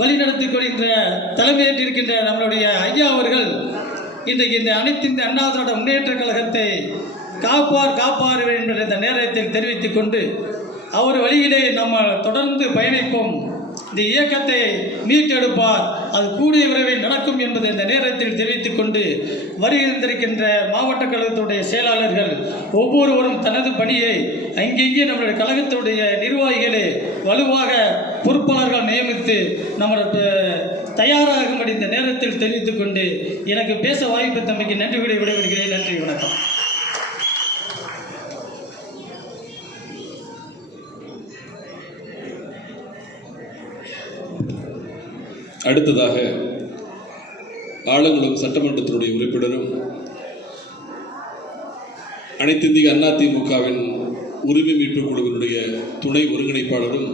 வழிநடத்திக் கொள்கின்ற தலைமையேற்றிருக்கின்ற நம்மளுடைய ஐயா அவர்கள் இன்றைக்கு இந்த அனைத்து இந்த அண்ணா திராவிட முன்னேற்ற கழகத்தை காப்பார் என்ற இந்த நேரத்தில் தெரிவித்துக் கொண்டு அவர் வழியிலே நம்ம தொடர்ந்து பயணிப்போம், இந்த இயக்கத்தை மீட்டெடுப்பார், அது கூடிய விரைவில் நடக்கும் என்பதை இந்த நேரத்தில் தெரிவித்துக் கொண்டு வருகின்றிருக்கின்ற மாவட்ட கழகத்துடைய செயலாளர்கள் ஒவ்வொருவரும் தனது பணியை அங்கெங்கே நம்மளுடைய கழகத்துடைய நிர்வாகிகளை வலுவாக பொறுப்பாளர்கள் நியமித்து நம்மளுக்கு தயாராகும்படி இந்த நேரத்தில் தெரிவித்துக் கொண்டு எனக்கு பேச வாய்ப்பு தம்பிக்கு நன்றி விடைபெறுகிறேன். நன்றி, வணக்கம். அடுத்ததாக ஆலங்குளம் சட்டமன்றத்தினுடைய உறுப்பினரும் அனைத்திந்திய அண்ணா திமுகவின் உரிமை மீட்புக் குழுவினுடைய துணை ஒருங்கிணைப்பாளரும்